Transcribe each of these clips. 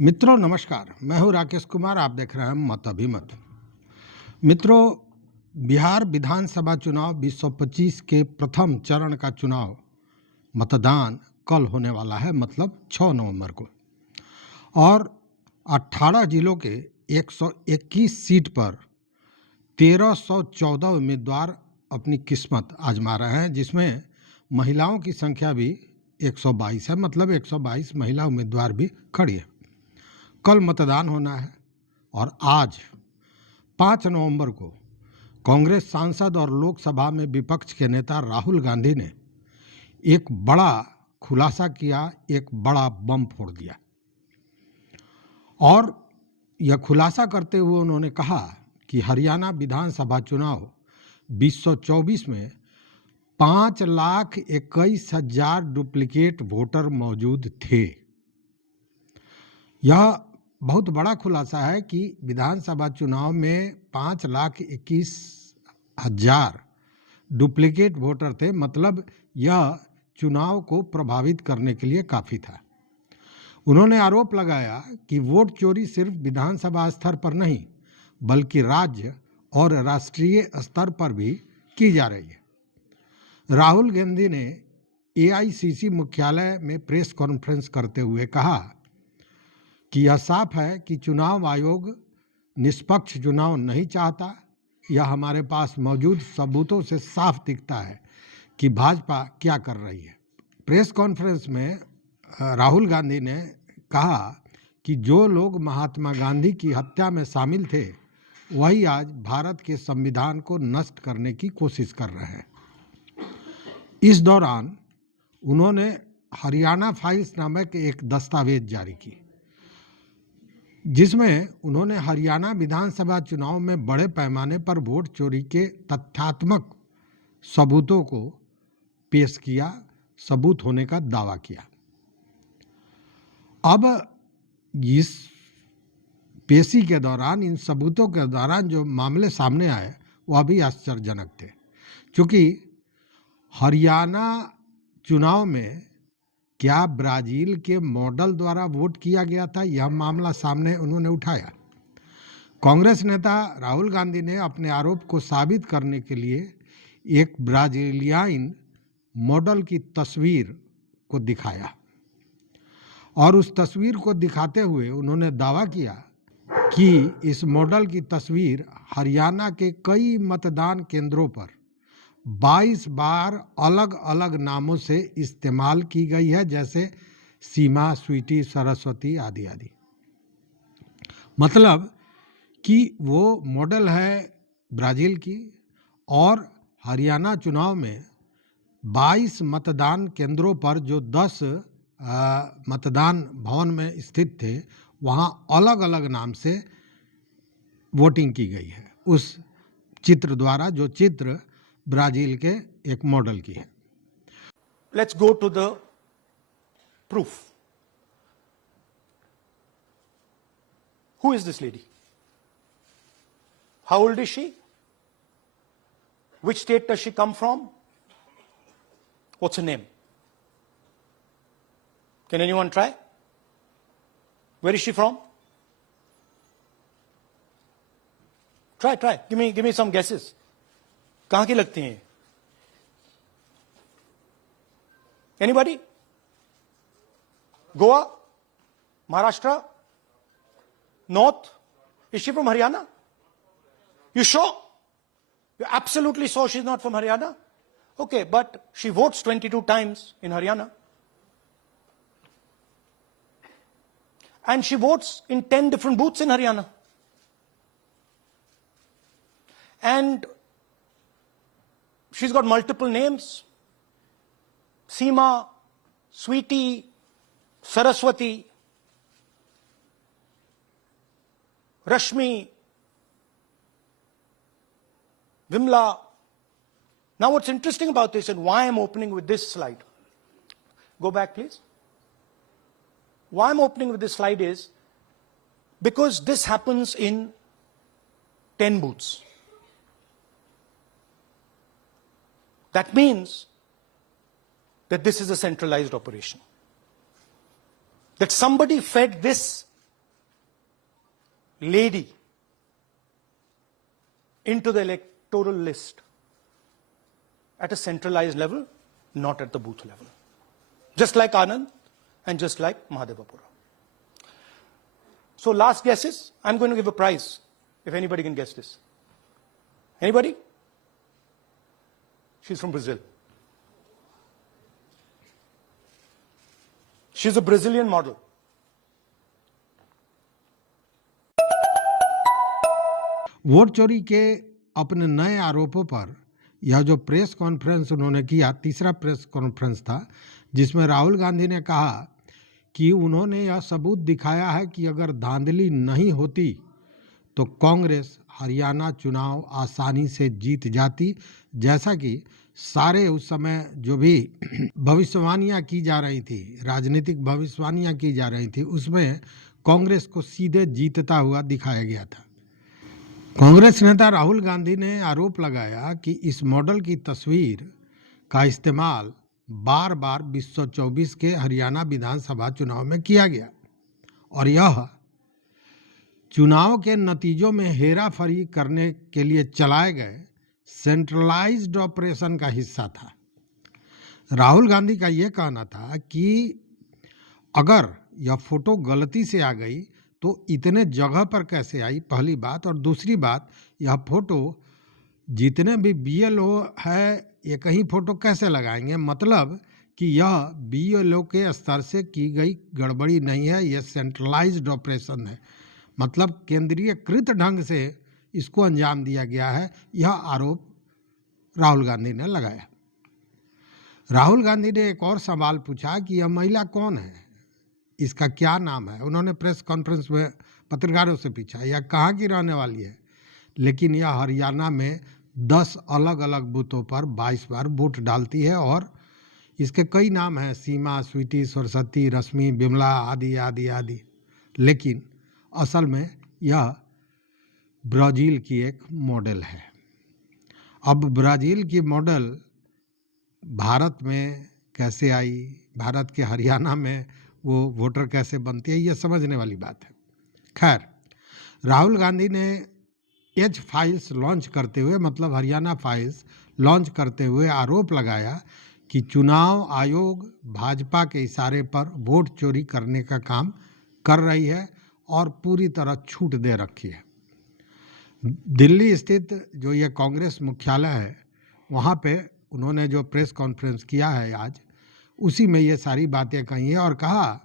मित्रों नमस्कार, मैं हूं राकेश कुमार। आप देख रहे हैं मत अभिमत। मित्रों, बिहार विधानसभा चुनाव 2025 के प्रथम चरण का चुनाव मतदान कल होने वाला है, मतलब 6 नवंबर को। और 18 जिलों के 121 सीट पर 1314 उम्मीदवार अपनी किस्मत आजमा रहे हैं, जिसमें महिलाओं की संख्या भी 122 है, मतलब 122 महिला उम्मीदवार भी खड़ी है। कल मतदान होना है और आज 5 नवंबर को कांग्रेस सांसद और लोकसभा में विपक्ष के नेता राहुल गांधी ने एक बड़ा खुलासा किया, एक बड़ा बम फोड़ दिया। और यह खुलासा करते हुए उन्होंने कहा कि हरियाणा विधानसभा चुनाव 2024 में 5,21,000 डुप्लीकेट वोटर मौजूद थे। यह बहुत बड़ा खुलासा है कि विधानसभा चुनाव में 5,21,000 डुप्लीकेट वोटर थे, मतलब यह चुनाव को प्रभावित करने के लिए काफ़ी था। उन्होंने आरोप लगाया कि वोट चोरी सिर्फ विधानसभा स्तर पर नहीं बल्कि राज्य और राष्ट्रीय स्तर पर भी की जा रही है। राहुल गांधी ने एआईसीसी मुख्यालय में प्रेस कॉन्फ्रेंस करते हुए कहा कि यह साफ है कि चुनाव आयोग निष्पक्ष चुनाव नहीं चाहता। यह हमारे पास मौजूद सबूतों से साफ दिखता है कि भाजपा क्या कर रही है। प्रेस कॉन्फ्रेंस में राहुल गांधी ने कहा कि जो लोग महात्मा गांधी की हत्या में शामिल थे वही आज भारत के संविधान को नष्ट करने की कोशिश कर रहे हैं। इस दौरान उन्होंने हरियाणा फाइल्स नामक एक दस्तावेज जारी की, जिसमें उन्होंने हरियाणा विधानसभा चुनाव में बड़े पैमाने पर वोट चोरी के तथ्यात्मक सबूतों को पेश किया, सबूत होने का दावा किया। अब इस पेशी के दौरान, इन सबूतों के दौरान जो मामले सामने आए वह भी आश्चर्यजनक थे, क्योंकि हरियाणा चुनाव में क्या ब्राजील के मॉडल द्वारा वोट किया गया था, यह मामला सामने उन्होंने उठाया। कांग्रेस नेता राहुल गांधी ने अपने आरोप को साबित करने के लिए एक ब्राजीलियान मॉडल की तस्वीर को दिखाया और उस तस्वीर को दिखाते हुए उन्होंने दावा किया कि इस मॉडल की तस्वीर हरियाणा के कई मतदान केंद्रों पर 22 बार अलग अलग नामों से इस्तेमाल की गई है, जैसे सीमा, स्वीटी, सरस्वती आदि आदि। मतलब कि वो मॉडल है ब्राजील की, और हरियाणा चुनाव में 22 मतदान केंद्रों पर जो 10 मतदान भवन में स्थित थे वहाँ अलग अलग नाम से वोटिंग की गई है उस चित्र द्वारा, जो चित्र ब्राजील के एक मॉडल की है। Let's go to the proof. Who is this lady? How old is she? Which state does she come from? What's her name? Can anyone try? Where is she from? Try. Give me some guesses. कहां की लगती हैं? Anybody? Goa? Maharashtra? North? Is she from Haryana? You sure? You're absolutely sure she's not from Haryana? Okay, but she votes 22 times in Haryana. And she votes in 10 different booths in Haryana. And she's got multiple names: Seema, Sweetie, Saraswati, Rashmi, Vimla. Now what's interesting about this, and why I'm opening with this slide, go back please. Why I'm opening with this slide is because this happens in 10 booths. That means that this is a centralized operation. That somebody fed this lady into the electoral list at a centralized level, not at the booth level. Just like Anand and just like Mahadevapura. So last guesses, I'm going to give a prize if anybody can guess this. Anybody? She's from Brazil. She's a Brazilian model. Vote चोरी के अपने नए आरोपों पर यह जो press conference उन्होंने किया, तीसरा प्रेस कॉन्फ्रेंस था, जिसमें राहुल गांधी ने कहा कि उन्होंने यह सबूत दिखाया है कि अगर धांधली नहीं होती तो कांग्रेस हरियाणा चुनाव आसानी से जीत जाती, जैसा कि सारे उस समय जो भी भविष्यवाणियां की जा रही थी, राजनीतिक भविष्यवाणियां की जा रही थी, उसमें कांग्रेस को सीधे जीतता हुआ दिखाया गया था। कांग्रेस नेता राहुल गांधी ने आरोप लगाया कि इस मॉडल की तस्वीर का इस्तेमाल बार बार 2024 के हरियाणा विधानसभा चुनाव में किया गया और यह चुनाव के नतीजों में हेराफेरी करने के लिए चलाए गए सेंट्रलाइज्ड ऑपरेशन का हिस्सा था। राहुल गांधी का यह कहना था कि अगर यह फोटो गलती से आ गई तो इतने जगह पर कैसे आई, पहली बात, और दूसरी बात, यह फोटो जितने भी बीएलओ है एक ही फोटो कैसे लगाएंगे, मतलब कि यह बीएलओ के स्तर से की गई गड़बड़ी नहीं है, यह सेंट्रलाइज्ड ऑपरेशन है, मतलब केंद्रीयकृत ढंग से इसको अंजाम दिया गया है। यह आरोप राहुल गांधी ने लगाया। राहुल गांधी ने एक और सवाल पूछा कि यह महिला कौन है, इसका क्या नाम है। उन्होंने प्रेस कॉन्फ्रेंस में पत्रकारों से पूछा यह कहाँ की रहने वाली है, लेकिन यह हरियाणा में 10 अलग अलग बूथों पर 22 बार वोट डालती है और इसके कई नाम हैं, सीमा, स्वीटी, सरस्वती, रश्मि, बिमला आदि आदि आदि, लेकिन असल में यह ब्राज़ील की एक मॉडल है। अब ब्राज़ील की मॉडल भारत में कैसे आई, भारत के हरियाणा में वो वोटर कैसे बनती है, ये समझने वाली बात है। खैर, राहुल गांधी ने एच फाइल्स लॉन्च करते हुए, मतलब हरियाणा फाइल्स लॉन्च करते हुए आरोप लगाया कि चुनाव आयोग भाजपा के इशारे पर वोट चोरी करने का काम कर रही है और पूरी तरह छूट दे रखी है। दिल्ली स्थित जो ये कांग्रेस मुख्यालय है, वहाँ पे उन्होंने जो प्रेस कॉन्फ्रेंस किया है आज, उसी में ये सारी बातें कही हैं और कहा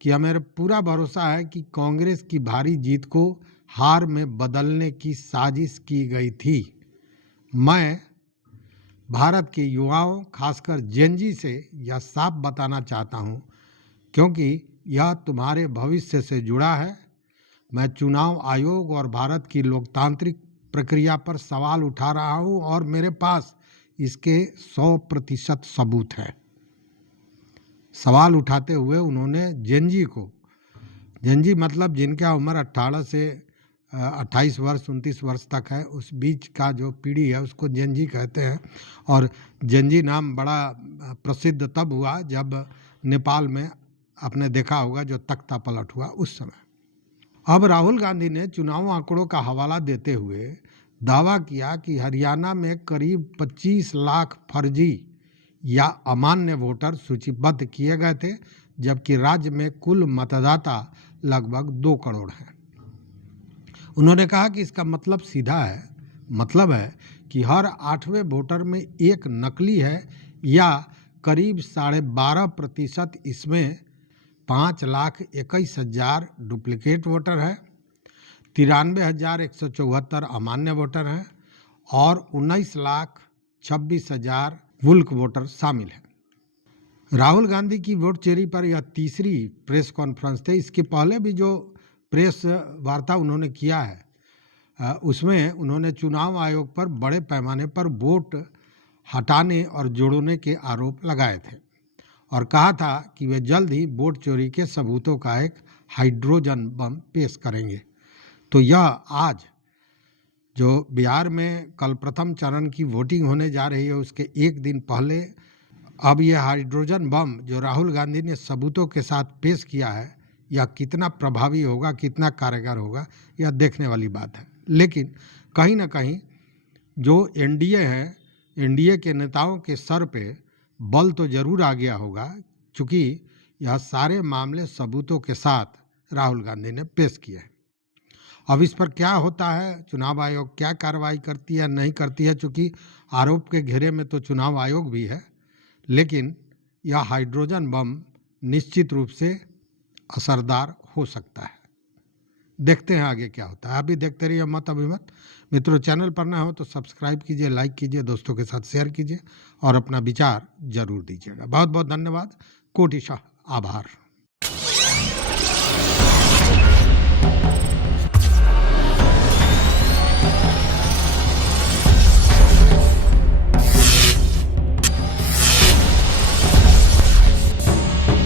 कि हमें पूरा भरोसा है कि कांग्रेस की भारी जीत को हार में बदलने की साजिश की गई थी। मैं भारत के युवाओं, खासकर जेनजी से यह साफ बताना चाहता हूँ, क्योंकि यह तुम्हारे भविष्य से जुड़ा है। मैं चुनाव आयोग और भारत की लोकतांत्रिक प्रक्रिया पर सवाल उठा रहा हूँ और मेरे पास इसके 100% सबूत है। सवाल उठाते हुए उन्होंने जेनजी को, जेनजी मतलब जिनका उम्र 18 से 28 वर्ष 29 वर्ष तक है, उस बीच का जो पीढ़ी है उसको जेनजी कहते हैं। और जेनजी नाम बड़ा प्रसिद्ध तब हुआ जब नेपाल में आपने देखा होगा जो तख्ता पलट हुआ उस समय। अब राहुल गांधी ने चुनाव आंकड़ों का हवाला देते हुए दावा किया कि हरियाणा में करीब 25 लाख फर्जी या अमान्य वोटर सूचीबद्ध किए गए थे, जबकि राज्य में कुल मतदाता लगभग 2 करोड़ हैं। उन्होंने कहा कि इसका मतलब सीधा है, मतलब है कि हर 8वें वोटर में एक नकली है या करीब 12.5%, इसमें 5,21,000 डुप्लीकेट वोटर है, 93,174 अमान्य वोटर हैं और 19,26,000 वुल्क वोटर शामिल हैं। राहुल गांधी की वोट चोरी पर यह तीसरी प्रेस कॉन्फ्रेंस थी। इसके पहले भी जो प्रेस वार्ता उन्होंने किया है उसमें उन्होंने चुनाव आयोग पर बड़े पैमाने पर वोट हटाने और जोड़ने के आरोप लगाए थे और कहा था कि वे जल्द ही वोट चोरी के सबूतों का एक हाइड्रोजन बम पेश करेंगे। तो यह आज जो बिहार में कल प्रथम चरण की वोटिंग होने जा रही है उसके एक दिन पहले अब यह हाइड्रोजन बम जो राहुल गांधी ने सबूतों के साथ पेश किया है, यह कितना प्रभावी होगा, कितना कारगर होगा, यह देखने वाली बात है। लेकिन कहीं ना कहीं जो एनडीए है, एनडीए के नेताओं के सर पे बल तो जरूर आ गया होगा, चूंकि यह सारे मामले सबूतों के साथ राहुल गांधी ने पेश किए हैं। अब इस पर क्या होता है, चुनाव आयोग क्या कार्रवाई करती है नहीं करती है, चूंकि आरोप के घेरे में तो चुनाव आयोग भी है, लेकिन यह हाइड्रोजन बम निश्चित रूप से असरदार हो सकता है। देखते हैं आगे क्या होता है। अभी देखते रहिए मत अभिमत। मित्रों, चैनल पर ना हो तो सब्सक्राइब कीजिए, लाइक कीजिए, दोस्तों के साथ शेयर कीजिए और अपना विचार जरूर दीजिएगा। बहुत बहुत धन्यवाद, कोटिशः आभार।